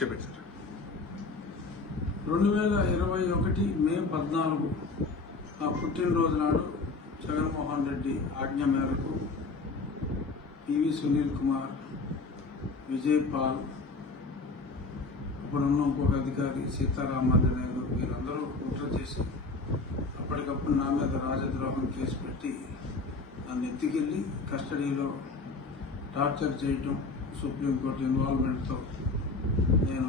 చెప్పండి రెండు వేల ఇరవై ఒకటి మే పద్నాలుగు ఆ పుట్టినరోజు నాడు జగన్మోహన్ రెడ్డి ఆజ్ఞ మేరకు పివి సునీల్ కుమార్ విజయ్ పాల్ అప్పుడున్న ఇంకొక అధికారి సీతారామాజనే వీరందరూ కుట్ర చేసి అప్పటికప్పుడు నా మీద రాజద్రోహం కేసు పెట్టి నన్ను ఎత్తికెళ్ళి కస్టడీలో టార్చర్ చేయటం సుప్రీంకోర్టు ఇన్వాల్వ్మెంట్తో నేను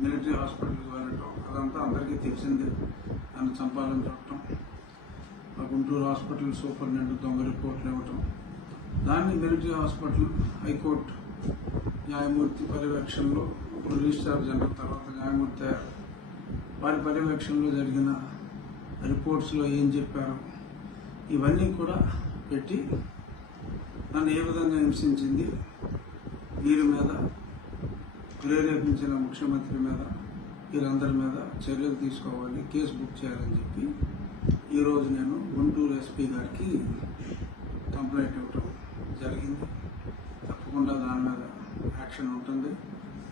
మిలిటరీ హాస్పిటల్కి వెళ్ళటం అదంతా అందరికీ తెలిసిందే నన్ను చంపాలని చూడటం ఆ గుంటూరు హాస్పిటల్ సూపరింటెండెంట్ దొంగ రిపోర్ట్లు ఇవ్వటం దాన్ని మిలిటరీ హాస్పిటల్ హైకోర్టు న్యాయమూర్తి పర్యవేక్షణలో ఇప్పుడు రిజిస్ట్రార్ జనరల్ తర్వాత న్యాయమూర్తి అయ్యారు వారి పర్యవేక్షణలో జరిగిన రిపోర్ట్స్లో ఏం చెప్పారు ఇవన్నీ కూడా పెట్టి నన్ను ఏ విధంగా హింసించింది వీరి మీద ప్రేరేపించిన ముఖ్యమంత్రి మీద వీరందరి మీద చర్యలు తీసుకోవాలి కేసు బుక్ చేయాలని చెప్పి ఈరోజు నేను గుంటూరు ఎస్పీ గారికి కంప్లైంట్ ఇవ్వటం జరిగింది తప్పకుండా దాని మీద యాక్షన్ ఉంటుంది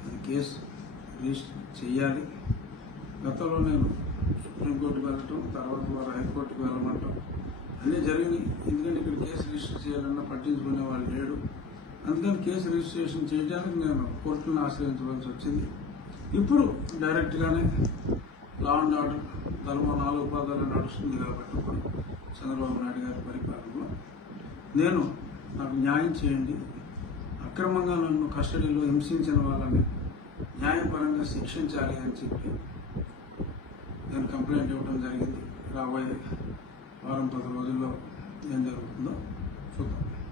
అది కేసు రిజిస్టర్ చేయాలి గతంలో నేను సుప్రీంకోర్టుకు వెళ్ళటం తర్వాత వారు హైకోర్టుకు వెళ్ళమంటాం అన్నీ జరిగినాయి ఎందుకంటే ఇక్కడ అందుకని కేసు రిజిస్ట్రేషన్ చేయడానికి నేను కోర్టులను ఆశ్రయించవలసి వచ్చింది ఇప్పుడు డైరెక్ట్గానే లా అండ్ ఆర్డర్ ధర్మ నాలుగు పాదాలు నడుస్తుంది కాబట్టి చంద్రబాబు నాయుడు గారి పరిపాలనలో నేను నాకు న్యాయం చేయండి అక్రమంగా నన్ను కస్టడీలో హింసించిన వాళ్ళని న్యాయపరంగా శిక్షించాలి అని చెప్పి నేను కంప్లైంట్ ఇవ్వడం జరిగింది రాబోయే వారం పది రోజుల్లో ఏం జరుగుతుందో చూద్దాం